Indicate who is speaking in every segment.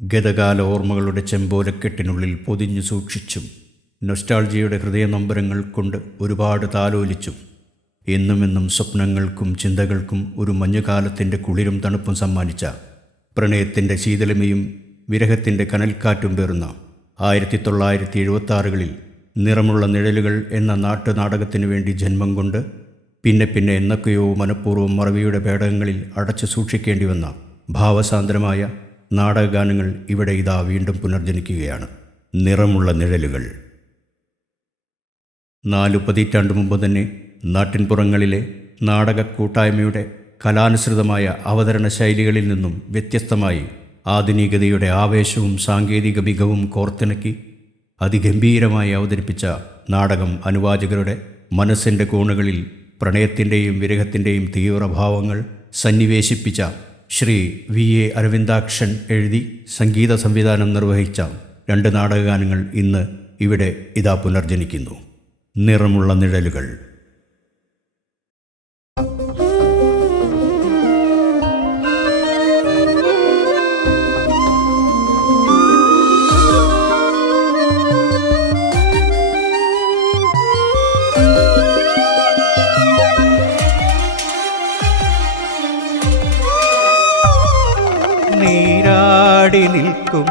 Speaker 1: ഗതകാല ഓർമ്മകളുടെ ചെമ്പോലക്കെട്ടിനുള്ളിൽ പൊതിഞ്ഞു സൂക്ഷിച്ചും നൊസ്റ്റാൾജിയുടെ ഹൃദയനൊമ്പരങ്ങൾ കൊണ്ട് ഒരുപാട് താലോലിച്ചും എന്നുമെന്നും സ്വപ്നങ്ങൾക്കും ചിന്തകൾക്കും ഒരു മഞ്ഞുകാലത്തിന്റെ കുളിരും തണുപ്പും സമ്മാനിച്ച പ്രണയത്തിന്റെ ശീതളമയും വിരഹത്തിന്റെ കനൽക്കാറ്റും പേറുന്ന ആയിരത്തി തൊള്ളായിരത്തി എഴുപത്താറുകളിൽ നിറമുള്ള നിഴലുകൾ എന്ന നാട്ടുനാടകത്തിനു വേണ്ടി ജന്മം കൊണ്ട് പിന്നെ പിന്നെ എന്നൊക്കെയോ മനഃപൂർവം മറവിയുടെ പേടകങ്ങളിൽ അടച്ചു സൂക്ഷിക്കേണ്ടി വന്ന ഭാവസാന്ദ്രമായ നാടകഗാനങ്ങൾ ഇവിടെ ഇതാ വീണ്ടും പുനർജനിക്കുകയാണ്. നിറമുള്ള നിഴലുകൾ. നാലു പതിറ്റാണ്ട് മുമ്പ് തന്നെ നാട്ടിൻപുറങ്ങളിലെ നാടക കൂട്ടായ്മയുടെ കലാനുസൃതമായ അവതരണ ശൈലികളിൽ നിന്നും വ്യത്യസ്തമായി ആധുനികതയുടെ ആവേശവും സാങ്കേതിക മികവും കോർത്തിണക്കി അതിഗംഭീരമായി അവതരിപ്പിച്ച നാടകം അനുവാചകരുടെ മനസ്സിന്റെ കോണുകളിൽ പ്രണയത്തിന്റെയും വിരഹത്തിന്റെയും തീവ്രഭാവങ്ങൾ സന്നിവേശിപ്പിച്ച ശ്രീ വി എ അരവിന്ദാക്ഷൻ എഴുതി സംഗീത സംവിധാനം നിർവഹിച്ച രണ്ട് നാടകഗാനങ്ങൾ ഇന്ന് ഇവിടെ ഇതാ പുനർജനിക്കുന്നു. നിറമുള്ള നിഴലുകൾ. നീരാടി നിൽക്കും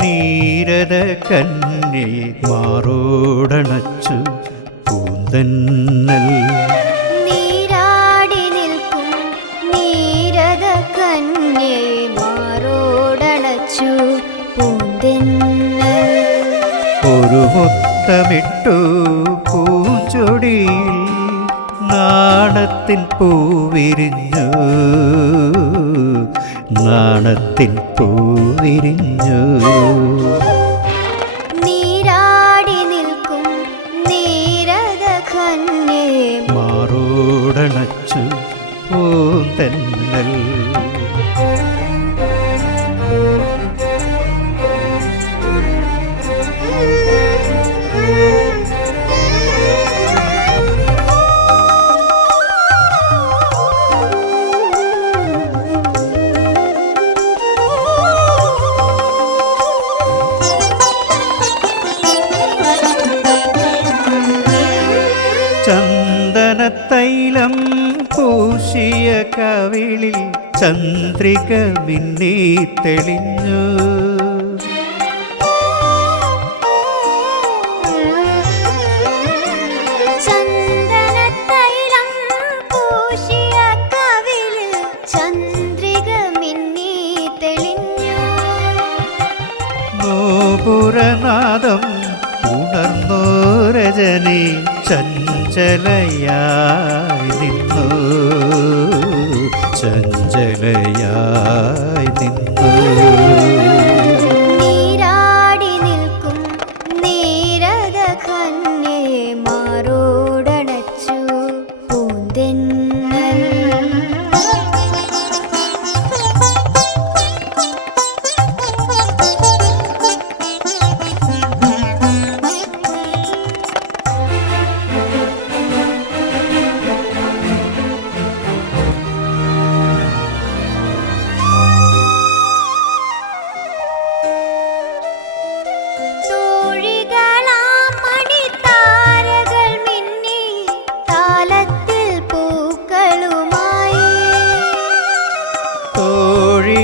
Speaker 1: നീരത കന്നെ മാറോടണച്ചു പൂന്തന്നൽ.
Speaker 2: നീരാടി നിൽക്കും നീരത കന്നെ മാറോടണച്ചു പൂന്തന്നൽ.
Speaker 1: ഒരു മുത്തമിട്ടു പൂച്ചൊടിയിൽ നാണത്തിൻ പൂവിരിഞ്ഞു നാണത്തിൻ പൂവിരിഞ്ഞു.
Speaker 2: നീരാടി നിൽക്കും നീരത കന്യയെ
Speaker 1: മാറോടണച്ചു പൂന്തന്നൽ. ചന്ദനത്തൈലം പൂശിയ കവിളിൽ ചന്ദ്രിക മിന്നി തെളിഞ്ഞു. നോപുരനാദം ഉണർന്നോ രജനി ചഞ്ചലയായി.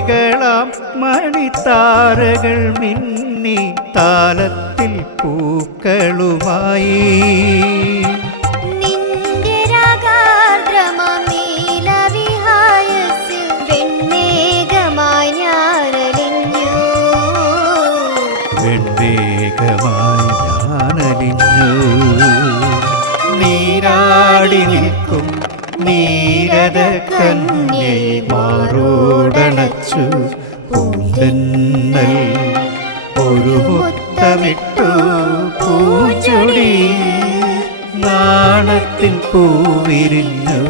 Speaker 2: തോഴികളാം മണിത്താരകൾ മിന്നി താലത്തിൽ പൂക്കളുമായി.
Speaker 1: വെൺവേഗമായി ഞാനലിഞ്ഞു. നീരാടി നിൽക്കും നീരത പൂതന്നൽ ഒരു മുത്തമിട്ടു പൂച്ചൊടി നാണത്തിൻ പൂവിരിഞ്ഞു.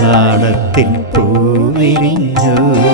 Speaker 1: നാണത്തിൻ പൂവിരിഞ്ഞു.